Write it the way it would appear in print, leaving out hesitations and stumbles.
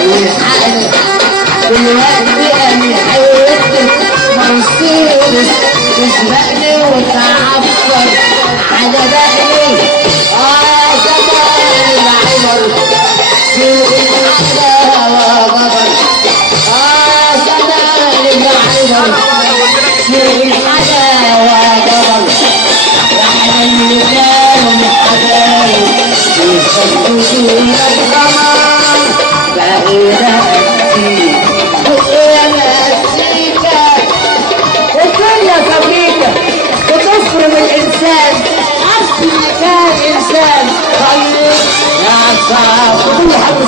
والحال دلوقتي أنا حياتك مرسيدس تسبقني وتعفر على بقلي زمان العمر سوق الحلاوة وغبر زمان العمر سوق الحلاوة وغبر رحنا اللي كانوا الحبايب يسبقوا فينا القمر بقينا أكيد وإيه مزيكا والدنيا صديقة بتفرم الإنسان أصل كان إنسان طيب يا عفاف كل حد